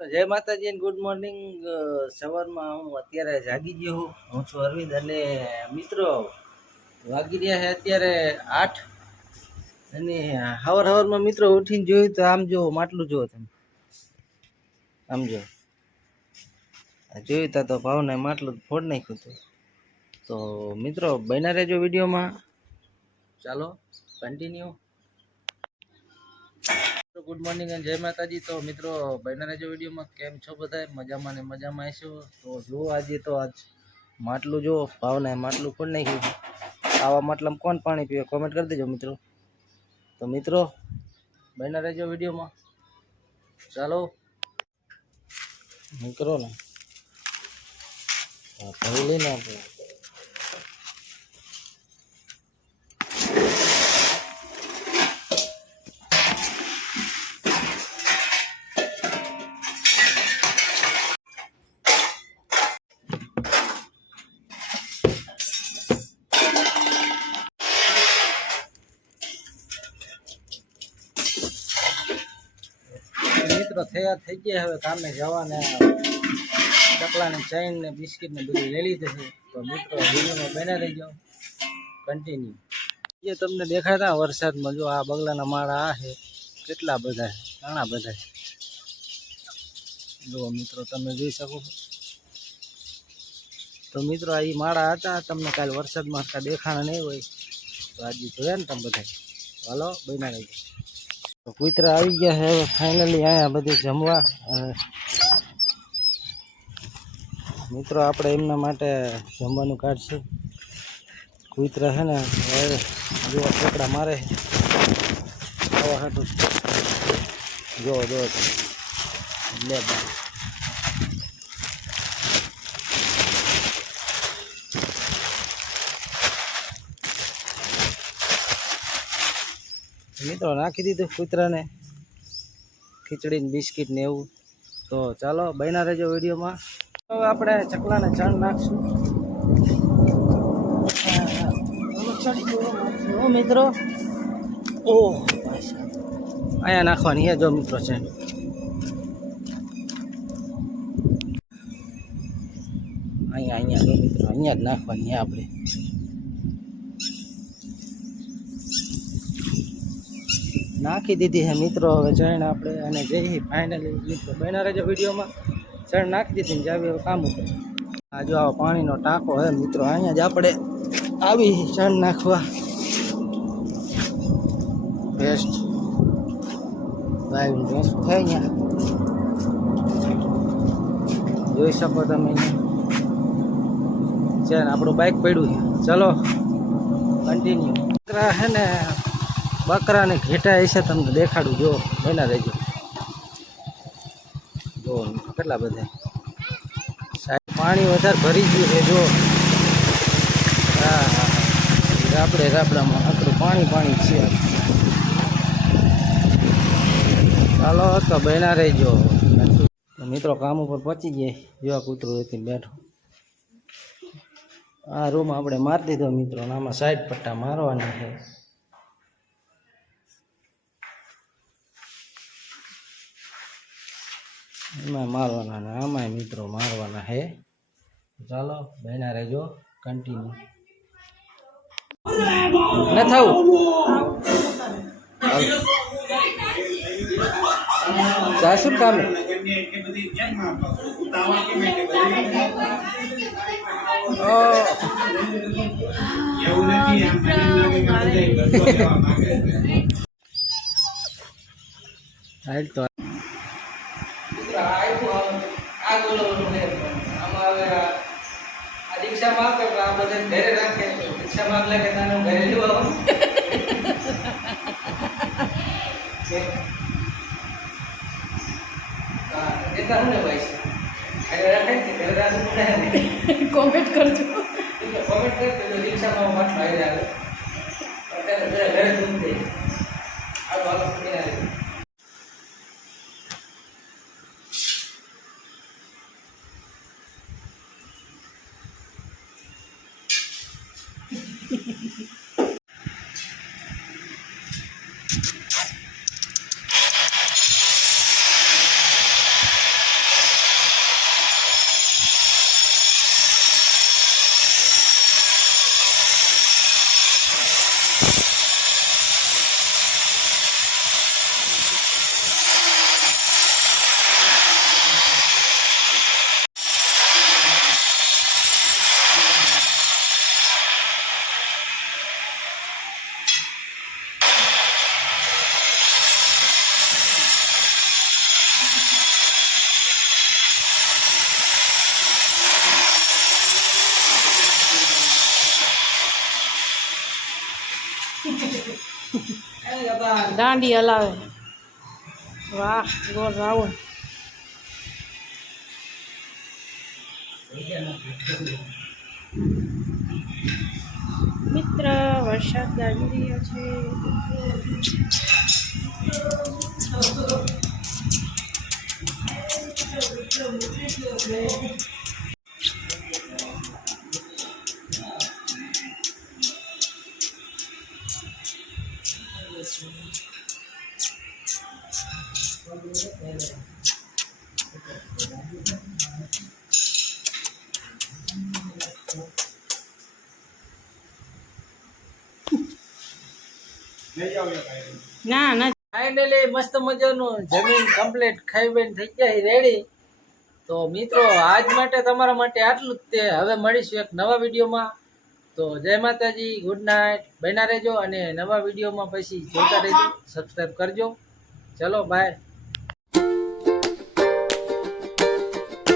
જય માતાજી અને ગુડ મોર્નિંગ. સવારમાં હું અત્યારે જાગી ગયો હું છું અરવિંદ અને મિત્રો વાગી રહ્યા છે અત્યારે 8 અને સવારમાં મિત્રો ઉઠીને જોયું તો આમ જો માટલું જુઓ તમે આમ જો જોયું તા તો ભાવને માટલું ફોડ નાખ્યું હતું. તો મિત્રો બન્યા રહેજો વિડીયોમાં. ચાલો કન્ટિન્યુ. ગુડ મોર્નિંગ અને જય માતાજી. તો મિત્રો બન્યા રહેજો વિડીયોમાં. કેમ છો બધા? મજામાં ને મજામાં આવીશું. તો જો આજે તો આજ માટલું જો ભાવને માટલું ફોડ નાખ્યું. આવા માટલામાં કોણ પાણી પીવે કોમેન્ટ કરી દેજો મિત્રો. તો મિત્રો બન્યા રહેજો વિડીયોમાં. ચાલો નીકળો ને ભરી લઈને આપણે મિત્રો તૈયાર થઈ ગયા. હવે કામે જવાને ચકલા ને ચાઈન ને બિસ્કિટ ને બધું લઈ લીધું છે. તો મિત્રો વિડીયોમાં બન્યા રહેજો કન્ટિન્યુ. એ તમને દેખાતા વરસાદમાં જો આ બગલાના માળા આ છે કેટલા બધા ઘણા બધા જો મિત્રો તમે જોઈ શકો. તો મિત્રો આ માળા હતા તમને કાલે વરસાદમાં દેખાણા નહીં હોય તો આજે જોયા ને તમે બધા. હાલો બન્યા રહેજો. તો કૂતરા આવી ગયા છે હવે ફાઇનલી આયા બધે જમવા. મિત્રો આપણે એમના માટે જમવાનું કાઢશું. કૂતરા છે ને જો ઠેકડા મારે ખાવા હાટું જો લે મિત્રો નાખી દીધું કૂતરાને ખીચડી ને બિસ્કિટ ને એવું. તો ચાલો બન્યા રહેજો વિડીયોમાં. હવે આપણે ચકલાને ચણ નાખશું મિત્રો. ઓહ અહીંયા નાખવાની હે જો મિત્રો છે. અહીંયા જો મિત્રો અહીંયા જ નાખવાની હે આપણે. નાખી દીધી હે મિત્રો હવે ચણ આપણે અને જઈ ફાઇનલી મિત્રો બન્યા રહેજો વિડીયોમાં. ચણ નાખી દીધી ને જાવી હવે કામ ઉપર. આ જો આવો પાણીનો ટાંકો હે મિત્રો અહીંયા જ આપણે આવી ચણ નાખવા. બેસ્ટ લાઈવ બેસ્ટ થાય અહીંયા જોઈ શકો તમે. અહીંયા છે ને આપણું બાઇક પડ્યું છે. ચલો કન્ટિન્યુ. બકરા હે ને બકરાને ઘેટા હશે તમને દેખાડું જો બન્યા રહેજો. જો કેટલા બધા સાહેબ પાણી વધારે ભરી ગયું છે જો. હા રાબડામાં આટલું પાણી છે. ચાલો તો બન્યા રહેજો. મિત્રો કામ ઉપર પહોંચી ગયા. જો કૂતરું હતી બેઠો. આ રૂમ આપણે મારી દીધો મિત્રો. આમાં સાઈડ પટ્ટા મારવાના છે. એમાં મારવાના ને આમાં મિત્રો મારવાના છે. ચાલો બન્યા રહેજો કન્ટિન્યુ. ન થવું જાશું કામે. તો રિક્ષા માં આ બધા ઘરે રાખે. રિક્ષા માં લાગે તાનું ઘરે લેવા દેતા હું ને ભાઈ ઘરે રાખે ઘરે રાખવું કોમેન્ટ કરજો. કોમેન્ટ કરજો રિક્ષામાં પાછું આવી આવે અત્યારે ઘરે ધૂમ થઈ આ દાંડી હલાવે. વાહ, ગોળ રાઉન્ડ. મિત્ર, વરસાદ આવી રહ્યો છે. ના ના, ફાઇનલી મસ્ત મજાનું જમીન કમ્પ્લીટ ખાઈ બઈને થઈ ગયા રેડી. તો મિત્રો આજ માટે તમારા માટે આટલું જ તે. હવે મળીશું એક નવા વિડીયોમાં. તો જય માતાજી, ગુડ નાઇટ. બન્યા રહેજો અને નવા વિડીયોમાં પછી જોતા રહેજો. સબસ્ક્રાઈબ કરજો. ચલો બાય.